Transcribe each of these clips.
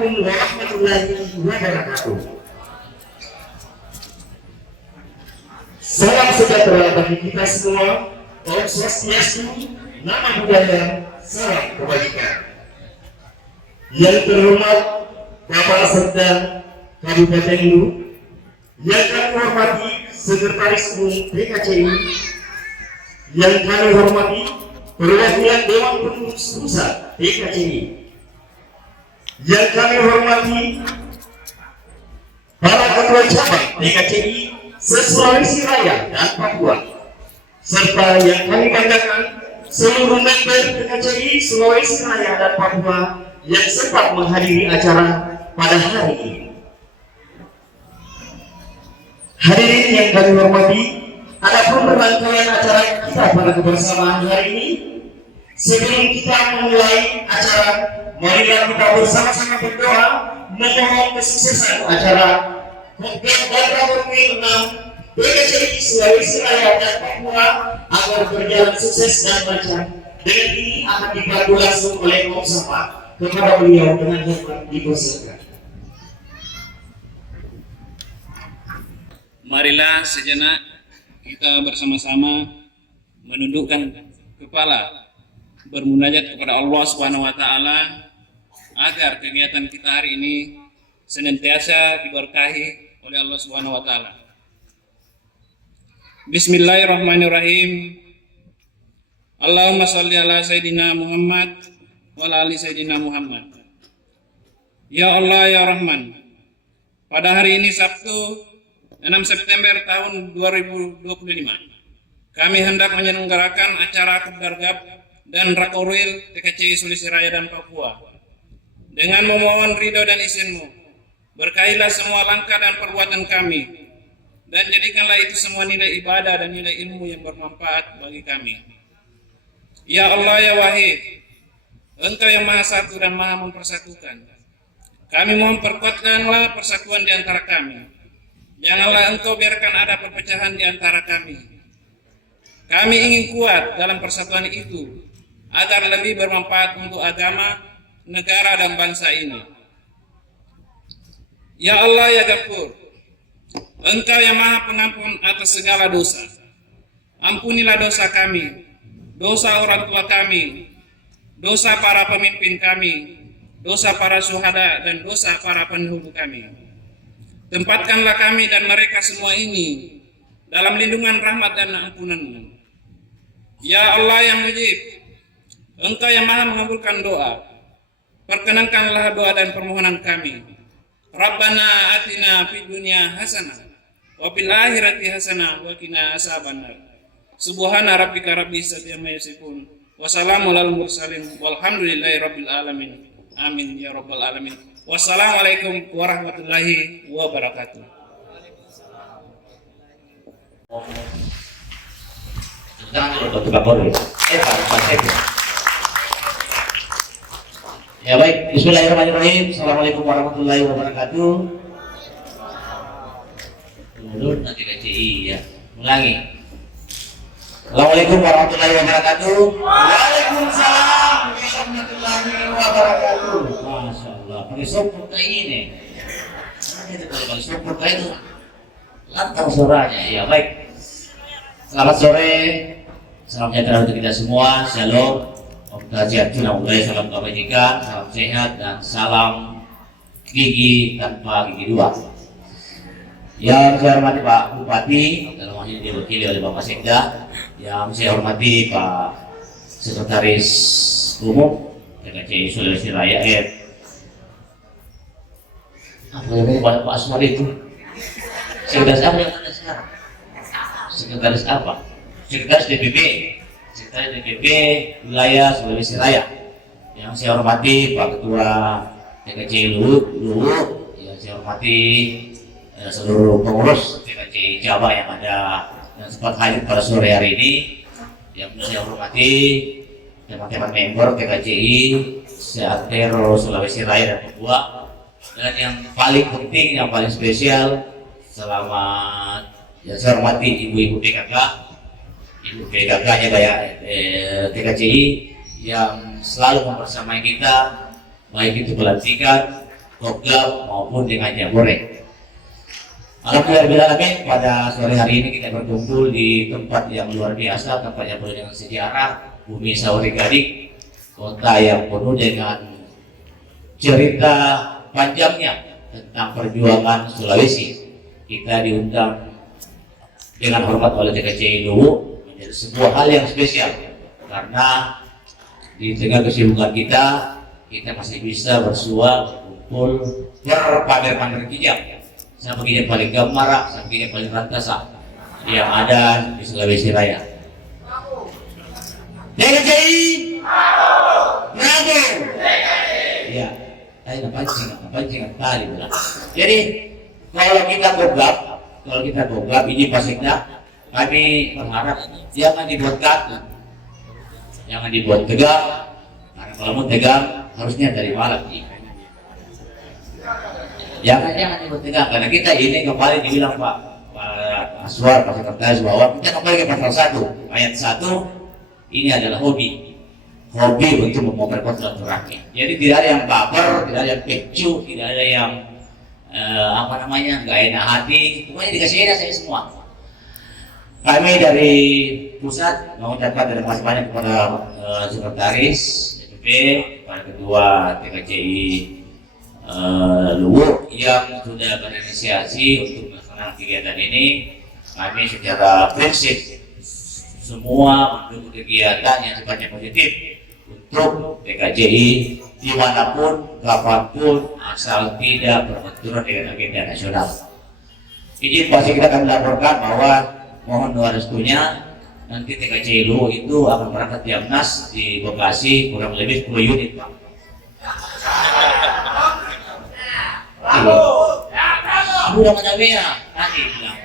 Assalamualaikum warahmatullahi wabarakatuh. Salam sejahtera bagi kita semua. Om Swastiastu, nama budaya, salam kebajikan. Yang terhormat Bapak Sekda Kabupaten Lu, yang kami hormati Sekretaris Umum PKCI, yang kami hormati perwakilan Dewan Pengurus Pusat PKCI, yang kami hormati para ketua cabang PKCI se-Sulawesi Raya dan Papua, serta yang kami banggakan seluruh member PKCI Sulawesi Raya dan Papua yang sempat menghadiri acara pada hari ini. Hadirin yang kami hormati, adapun rangkaian acara kita pada kebersamaan hari ini, sebelum kita memulai acara, marilah kita bersama-sama berdoa memohon kesuksesan acara Kokpit Bandara 6 PKCI Sulawesi Raya dan Papua agar berjalan sukses dan lancar. Dengan ini akan dibantu langsung oleh Om Sapa kepada beliau dengan hormat dipersilakan. Marilah sejenak kita bersama-sama menundukkan kepala, bermunajat kepada Allah Subhanahu wa taala agar kegiatan kita hari ini senantiasa diberkahi oleh Allah Subhanahu wa taala. Bismillahirrahmanirrahim. Allahumma shalli ala sayyidina Muhammad wa ala ali sayyidina Muhammad. Ya Allah ya Rahman. Pada hari ini Sabtu 6 September tahun 2025, kami hendak menyelenggarakan acara Kedargab dan Rakorwil PKCI Sulawesi Raya dan Papua. Dengan memohon ridho dan izinmu, berkahilah semua langkah dan perbuatan kami, dan jadikanlah itu semua nilai ibadah dan nilai ilmu yang bermanfaat bagi kami. Ya Allah ya Wahid, Engkau yang Maha Satu dan Maha Mempersatukan. Kami mohon perkuatkanlah persatuan di antara kami. Janganlah Engkau biarkan ada perpecahan di antara kami. Kami ingin kuat dalam persatuan itu, agar lebih bermanfaat untuk agama, negara, dan bangsa ini. Ya Allah ya Ghafur, Engkau yang Maha Pengampun atas segala dosa. Ampunilah dosa kami, dosa orang tua kami, dosa para pemimpin kami, dosa para syuhada, dan dosa para pendahulu kami. Tempatkanlah kami dan mereka semua ini dalam lindungan rahmat dan ampunan-Mu. Ya Allah yang mujib, Engkau yang Maha mengabulkan doa. Perkenankanlah doa dan permohonan kami. Rabbana atina fid dunya hasanah wa fil akhirati hasanah wa qina azabannar. Subhana rabbika rabbil izzati amma yasifun. Wassalamu alal mursalin walhamdulillahi rabbil alamin. Amin ya rabbal alamin. Wassalamualaikum warahmatullahi wabarakatuh. Ya baik, bismillahirrahmanirrahim. Assalamualaikum warahmatullahi wabarakatuh. Dulu nanti KCI ya. Ulangi. Assalamualaikum warahmatullahi wabarakatuh. Waalaikumsalam warahmatullahi wabarakatuh. Masya Allah. Pakai sopur kayak ini. Itu kalau pakai sopur kayak itu lantang suaranya. Ya baik. Selamat sore. Salam sejahtera untuk kita semua. Shalom. Om Swastiastu, Namo Buddhaya, salam kebajikan, salam sehat, dan salam gigi tanpa gigi dua. Yang saya hormati Pak Bupati, dalam hal ini diwakili oleh Bapak Sekda. Yang saya hormati Pak Sekretaris Umum PKCI Sulawesi Raya. Apa yang Pak Asmar itu? Sekretaris apa yang ada sekarang? Sekretaris apa? Sekretaris DPP. Sekretaris DPP Wilayah Sulawesi Raya. Yang saya hormati Pak Ketua PKCI Luwu. Yang saya hormati seluruh pengurus PKCI Jawa yang ada yang sempat hadir pada sore hari ini. Yang saya hormati teman-teman member PKCI seantero Sulawesi Raya dan Papua. Dan yang paling penting, yang paling spesial, selamat yang saya hormati ibu-ibu PKK, ibu PKK-nya kayak PKCI yang selalu mempersamai kita, baik itu pelantikan, Gogab maupun dengan Jabore. Alhamdulillah pada sore hari ini kita berkumpul di tempat yang luar biasa, tempat yang penuh dengan sejarah, bumi Sauri Gading, kota yang penuh dengan cerita panjangnya tentang perjuangan Sulawesi. Kita diundang dengan hormat oleh TKCI Luwu, menjadi sebuah hal yang spesial karena di tengah kesibukan kita masih bisa bersua, berkumpul, berpamer-pamer kijang. Sama kijang paling gamara, sama kijang paling rantasa yang ada di Sulawesi Raya. TKCI, bravo! Ya, ayo pancing tadi bilang. Jadi kalau kita gogap, ini pastinya kami berharap jangan dibuat kaku, jangan dibuat tegang. Karena kalau mau tegang harusnya dari malam. Jangan dibuat tegang karena kita ini kembali dibilang Pak Aswar, Pak Sekretaris bahwa kita kembali ke pasal 1 ayat 1 ini adalah hobi untuk memperkuat silaturahmi. Jadi tidak ada yang baper, tidak ada yang kecu, tidak ada yang nggak enak hati, pokoknya dikasih enak saya semua. Kami dari pusat mengucapkan terima kasih banyak kepada sekretaris DPP, kepada ketua TKCI Luwu yang sudah berinisiasi untuk melaksanakan kegiatan ini. Kami secara prinsip semua mendukung kegiatan yang sifatnya positif untuk TKCI dimanapun, kapanpun, asal tidak berbenturan dengan agenda nasional. Izin pasti kita akan melaporkan bahwa mohon doa restunya nanti TKCI Luwu itu akan berangkat Jamnas di Bekasi kurang lebih 10 unit Pak. Sudah mencapai tadi bilang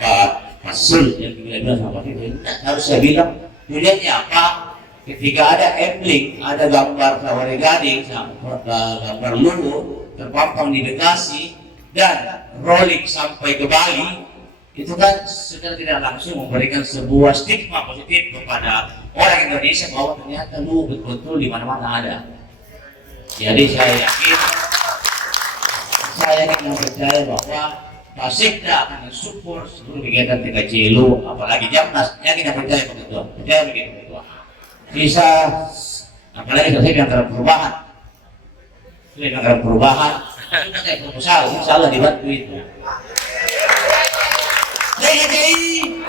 Pak Masul yang bilang sama Pak itu harus saya bilang dilihatnya apa ketika ada embling, ada gambar Sauri Gading, gambar Luwu terpampang di Bekasi dan rolling sampai ke Bali, itu kan secara tidak langsung memberikan sebuah stigma positif kepada orang Indonesia bahwa ternyata Luwu betul-betul di mana-mana ada. Jadi saya yakin percaya bahwa Pak Sekda akan mensupport seluruh kegiatan TKCI Luwu, apalagi Jamnas. Ya kita percaya begitu, percaya begitu. Bisa apalagi saya bilang dalam perubahan, sudah saya proposal, insya Allah dibantu itu. TKCI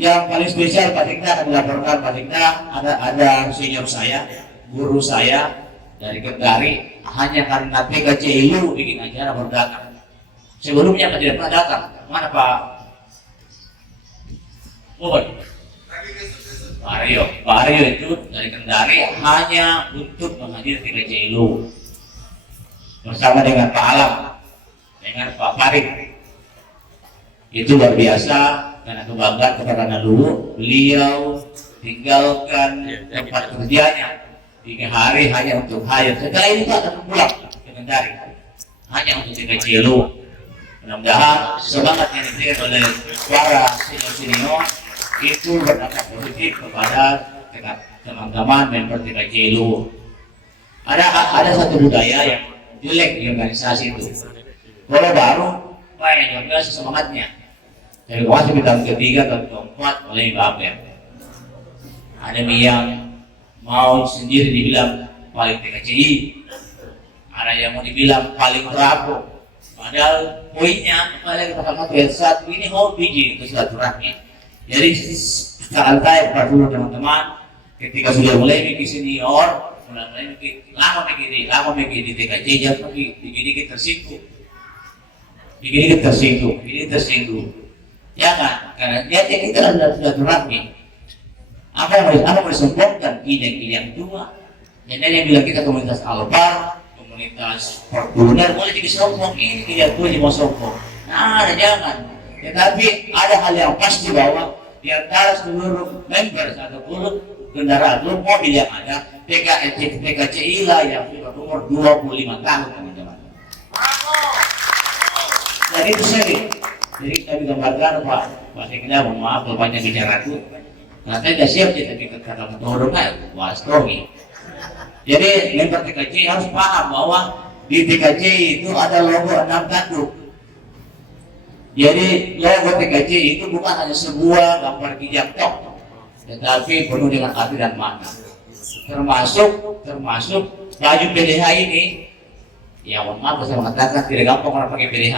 yang paling spesial Pak Sekda akan dilaporkan. Pak Sekda ada senior saya, guru saya dari Kendari, hanya karena TKCI Luwu bikin acara berdatang. Sebelumnya tidak pernah datang. Mana Pak Pak Aryo itu dari Kendari hanya untuk menghadiri TKCI Luwu bersama dengan Pak Alam, dengan Pak Farid. Itu luar biasa karena kebanggaan kepada Luwu. Beliau tinggalkan tempat kerjanya 3 hari hanya untuk hire. Setelah ini Pak akan pulang ke Kendari hanya untuk TKCI Luwu. Mudah-mudahan semangat yang diberikan oleh para senior itu berdampak positif kepada teman-teman member TKCI Luwu. Ada satu budaya yang jelek di organisasi itu. Kalau baru, Pak yang juga semangatnya. Dari masuk di tahun ketiga, tahun keempat mulai baper. Ada yang mau sendiri dibilang paling TKCI, ada yang mau dibilang paling rapuh. Padahal poinnya apalagi pertama ayat 1 ini hobi itu silaturahmi. Jadi sekarang saya perlu teman-teman ketika sudah mulai mikir senior, mulai mikir lama mikir di TKCI, jangan dikit-dikit tersinggung. Jangan, karena dia kita adalah silaturahmi. Apa yang mau disombongkan? Kijang tua. Jadi yang bilang kita komunitas Albar, komunitas Fortuner, boleh jadi sombong. Ini kijang tua mau sombong. Nah, jangan. Tetapi ada hal yang pasti bahwa di antara seluruh member atau kendaraan mobil yang ada, TKCI lah yang sudah umur 25 tahun teman-teman. Jadi itu sering. Jadi kami gambarkan Pak Sekda, mohon maaf kalau banyak bicara itu. Karena saya tidak siap jadi tapi kata dorong aja, wastrogi. Jadi member TKJ harus paham bahwa di TKJ itu ada logo 6 tanduk. Jadi logo TKJ itu bukan hanya sebuah gambar kijang tok, tetapi penuh dengan arti dan makna. Termasuk baju PDH ini, ya mohon maaf saya mengatakan tidak gampang orang pakai PDH.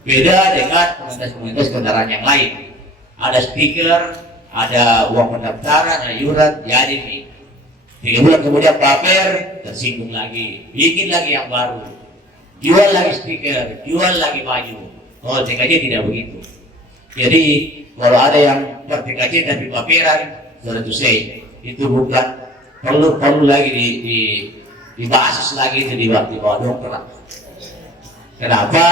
Beda dengan komunitas-komunitas kendaraan yang lain. Ada stiker, ada uang pendaftaran, ada yuran, jadi nih 3 bulan kemudian pamer, tersinggung lagi, bikin lagi yang baru, jual lagi stiker, jual lagi baju. Oh, TKJ tidak begitu. Jadi kalau ada yang ber-TKJ tapi pameran, sudah to say, itu bukan perlu lagi dibahas lagi itu di bawah dokter. Kenapa?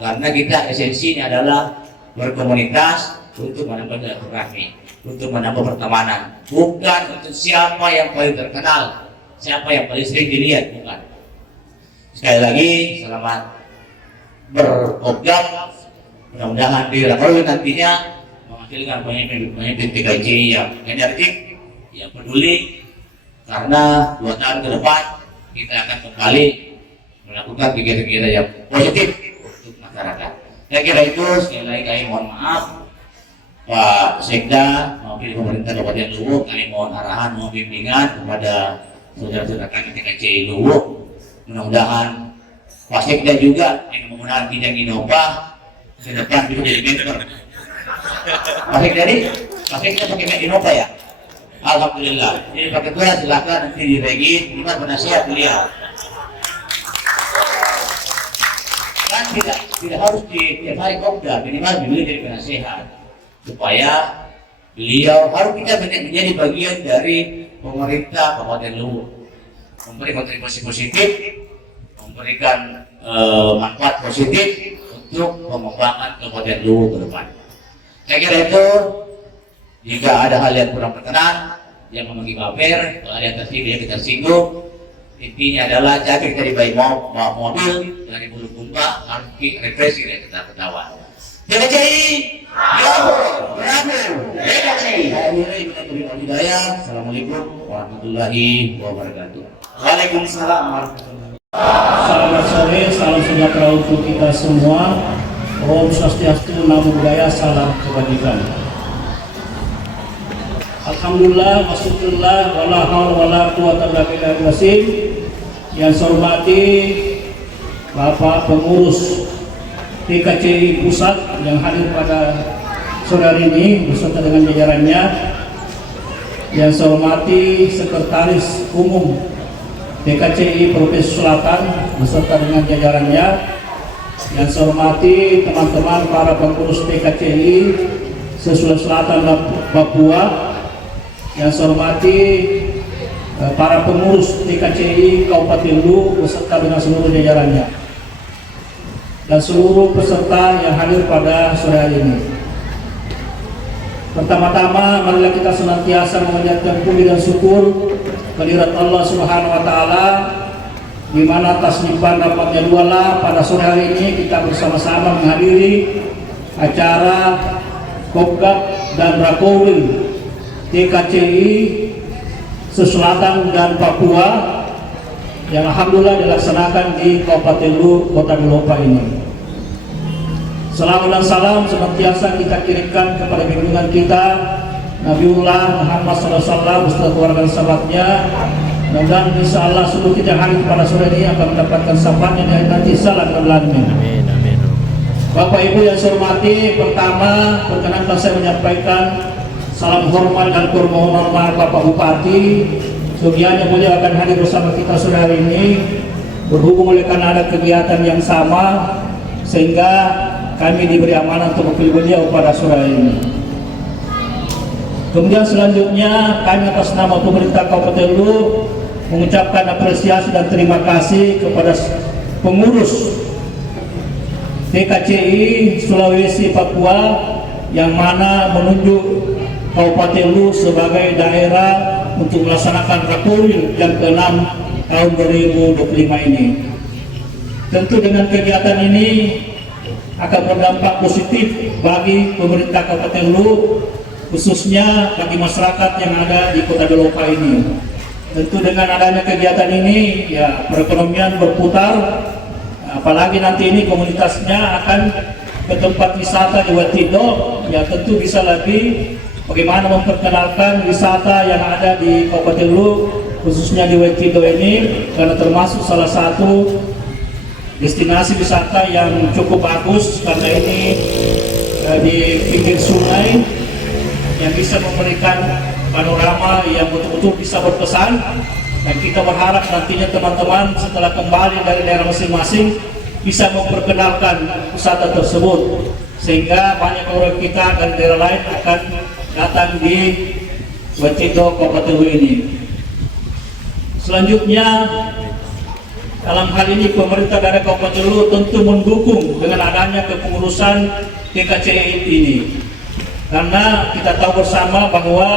Karena kita esensinya adalah berkomunitas untuk menambah silaturahmi, untuk menambah pertemanan, bukan untuk siapa yang paling terkenal, siapa yang paling sering dilihat, bukan. Sekali lagi selamat berprogram, mudah-mudahan di Rakorwi nantinya menghasilkan pemimpin TKJ yang energik, yang peduli, karena 2 tahun ke depan kita akan kembali melakukan kegiatan-kegiatan yang positif untuk masyarakat. Saya kira itu, sekali lagi kami mohon maaf Pak Sekda maupun pemerintah Kabupaten Luwu, kami mohon arahan, mohon bimbingan kepada saudara-saudara kami TKJ Luwu. Mudah-mudahan Pak Sekda juga yang menggunakan Kijang Innova ke depan juga jadi member. Pak Sekda pakai Innova ya? Alhamdulillah. Jadi Pak Ketua silakan nanti diregi gimana penasihat beliau. Kan tidak harus tiap hari kopdar, minimal beliau jadi penasihat supaya beliau harus kita menjadi bagian dari pemerintah Kabupaten Luwu, memberi kontribusi positif, memberikan manfaat positif untuk pengembangan Kabupaten Luwu ke depan. Saya kira itu, jika ada hal yang kurang berkenan, yang membagi pamer, kalau ada yang tersinggung, kita singgung. Intinya adalah jaga kita dibayi mobil dari bulu kumba, harus refreshing dan kita ketawa. TKJ, Assalamualaikum warahmatullahi wabarakatuh. Waalaikumsalam warahmatullahi wabarakatuh. Selamat sore, salam sejahtera untuk kita semua. Om Swastiastu, Namo Buddhaya, salam kebajikan. Alhamdulillah, wasyukurillah, wala haula wala quwwata illa billah. Yang saya hormati Bapak Pengurus TKJ Pusat yang hadir pada sore hari ini beserta dengan jajarannya. Yang saya hormati Sekretaris Umum TKJ Provinsi Selatan beserta dengan jajarannya. Yang saya hormati teman-teman para pengurus TKCI Sulawesi Selatan dan Papua. Yang saya hormati para pengurus TKCI Kabupaten Luwu beserta dengan seluruh jajarannya dan seluruh peserta yang hadir pada sore hari ini. Pertama-tama marilah kita senantiasa memanjatkan puji dan syukur kehadirat Allah Subhanahu wa taala, di mana atas limpahan rahmatnya dualah pada sore hari ini kita bersama-sama menghadiri acara Kopgab dan Rakorwi TKCI Selatan dan Papua yang alhamdulillah dilaksanakan di Kabupaten Luwu, Kota Belopa ini. Salam dan salam senantiasa kita kirimkan kepada junjungan kita Nabiullah Muhammad SAW beserta keluarga sahabatnya. Dan insya Allah seluruh kita hadir pada sore ini akan mendapatkan syafaatnya dari nanti salam alamin. Amin, amin. Bapak Ibu yang saya hormati, pertama perkenankan saya menyampaikan salam hormat dan permohonan maaf Bapak Bupati. Sebenarnya beliau akan hadir bersama kita sore hari ini berhubung oleh karena ada kegiatan yang sama sehingga kami diberi amanah untuk mewakili beliau pada sore hari ini. Kemudian selanjutnya kami atas nama pemerintah Kabupaten Luwu mengucapkan apresiasi dan terima kasih kepada pengurus TKCI Sulawesi Papua yang mana menunjuk Kabupaten Luwu sebagai daerah untuk melaksanakan Rakorwi yang ke-6 tahun 2025 ini. Tentu dengan kegiatan ini akan berdampak positif bagi pemerintah Kabupaten Luwu, khususnya bagi masyarakat yang ada di Kota Belopa ini. tentu dengan adanya kegiatan ini ya perekonomian berputar, apalagi nanti ini komunitasnya akan ke tempat wisata di Wetido, ya tentu bisa lebih bagaimana memperkenalkan wisata yang ada di Kabupaten Lu, khususnya di Wetido ini, karena termasuk salah satu destinasi wisata yang cukup bagus karena ini di pinggir sungai yang bisa memberikan panorama yang betul-betul bisa berkesan, dan kita berharap nantinya teman-teman setelah kembali dari daerah masing-masing bisa memperkenalkan wisata tersebut sehingga banyak orang kita dari daerah lain akan datang di Wetido Kabupaten Lu ini. Selanjutnya dalam hal ini pemerintah daerah Kabupaten Lu tentu mendukung dengan adanya kepengurusan TKCI ini, karena kita tahu bersama bahwa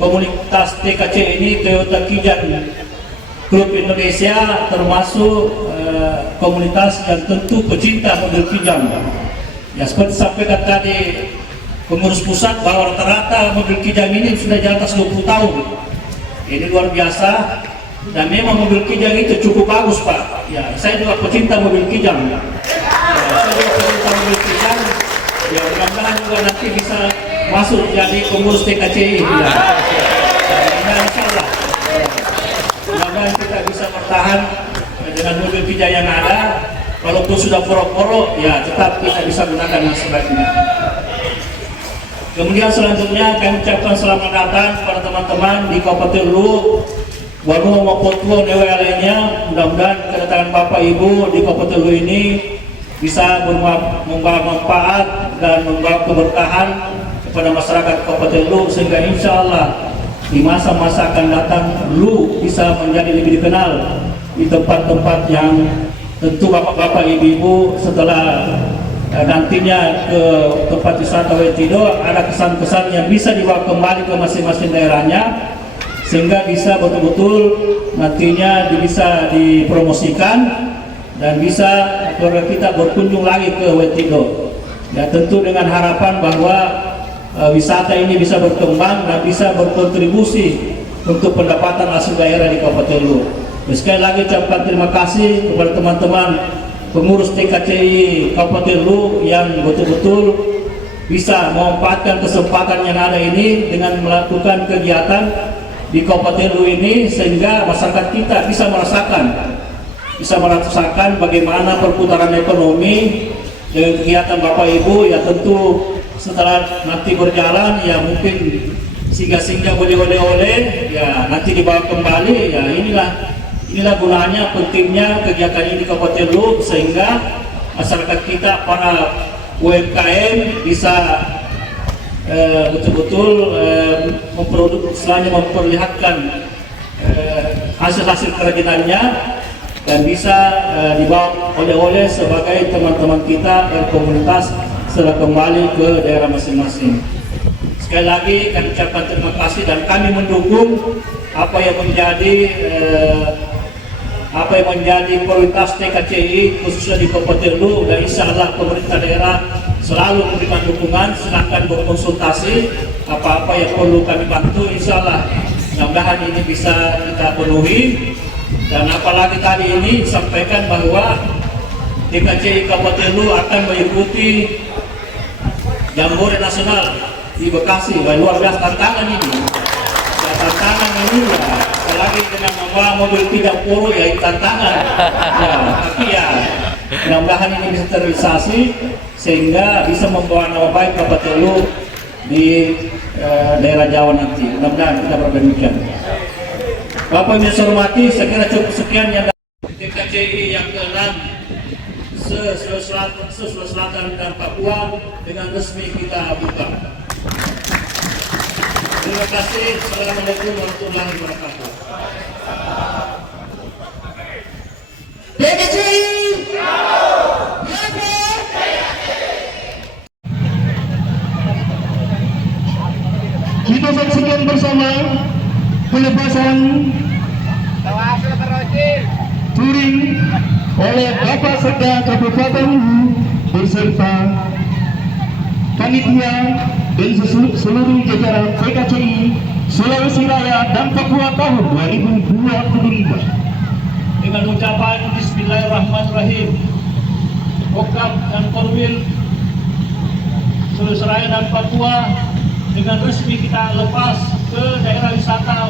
komunitas TKC ini Toyota Kijang Klub Indonesia termasuk komunitas yang tentu pecinta mobil Kijang. Ya seperti sampaikan tadi pengurus pusat bahwa rata-rata mobil Kijang ini sudah di atas 20 tahun. Ini luar biasa dan memang mobil Kijang itu cukup bagus Pak. Ya saya juga pecinta mobil Kijang. Ya, saya juga pecinta mobil Kijang. Ya mudah-mudahan juga nanti bisa masuk jadi pengurus TKCI. Ya. Insyaallah. Mudah-mudahan kita bisa bertahan dengan mobil Kijang yang ada. Walaupun sudah poro-poro, ya tetap kita bisa gunakan yang sebaiknya. Kemudian selanjutnya kami ucapkan selamat datang kepada teman-teman di Kabupaten Lu, Wanu maupun Tuo Dewa lainnya. Mudah-mudahan kedatangan Bapak Ibu di Kabupaten Lu ini bisa membawa manfaat dan membawa keberkahan kepada masyarakat Kabupaten Lu, sehingga insya Allah di masa-masa akan datang Lu bisa menjadi lebih dikenal di tempat-tempat yang tentu bapak-bapak ibu-ibu setelah nantinya ke tempat wisata Wetido ada kesan-kesan yang bisa dibawa kembali ke masing-masing daerahnya, sehingga bisa betul-betul nantinya bisa dipromosikan dan bisa keluarga kita berkunjung lagi ke Wetido. Ya tentu dengan harapan bahwa wisata ini bisa berkembang dan bisa berkontribusi untuk pendapatan asli daerah di Kabupaten Lu. Sekali lagi ucapkan terima kasih kepada teman-teman pengurus TKCI Kabupaten Lu yang betul-betul bisa memanfaatkan kesempatan yang ada ini dengan melakukan kegiatan di Kabupaten Lu ini, sehingga masyarakat kita bisa merasakan bagaimana perputaran ekonomi dengan kegiatan Bapak Ibu. Ya tentu setelah nanti berjalan ya mungkin singgah-singgah boleh oleh-oleh ya nanti dibawa kembali. Ya inilah gunanya pentingnya kegiatan ini di Kabupaten Lu, sehingga masyarakat kita para UMKM bisa betul-betul memperlihatkan hasil-hasil kerajinannya dan bisa dibawa oleh-oleh sebagai teman-teman kita dari komunitas setelah kembali ke daerah masing-masing. Sekali lagi kami ucapkan terima kasih dan kami mendukung apa yang menjadi prioritas TKCI khususnya di Kabupaten Lu, dan insya Allah pemerintah daerah selalu memberikan dukungan. Silahkan berkonsultasi apa-apa yang perlu kami bantu, insya Allah mudah-mudahan ini bisa kita penuhi. Dan apalagi tadi ini disampaikan bahwa TKCI Kabupaten Lu akan mengikuti Jambore Nasional di Bekasi. Wah, luar biasa tantangan ini. Ya, tantangan ini ya, apalagi dengan membawa mobil 30 ya tantangan. Ya, tapi ya mudah-mudahan ini bisa terrealisasi sehingga bisa membawa nama baik Kabupaten Lu di daerah Jawa nanti. Mudah-mudahan kita berdemikian. Bapak Ibu yang saya hormati, saya kira cukup sekian yang TKCI yang ke-6 Sulawesi Selatan dan Papua dengan resmi kita buka. Terima kasih. Assalamualaikum warahmatullahi wabarakatuh. Kita saksikan bersama pelepasan touring oleh Bapak Sekda Kabupaten beserta panitia dan seluruh jajaran TKCI Sulawesi Raya dan Papua tahun 2025. Dengan ucapan Bismillahirrahmanirrahim, Okap dan Korwil Sulawesi Raya dan Papua dengan resmi kita lepas ke daerah wisata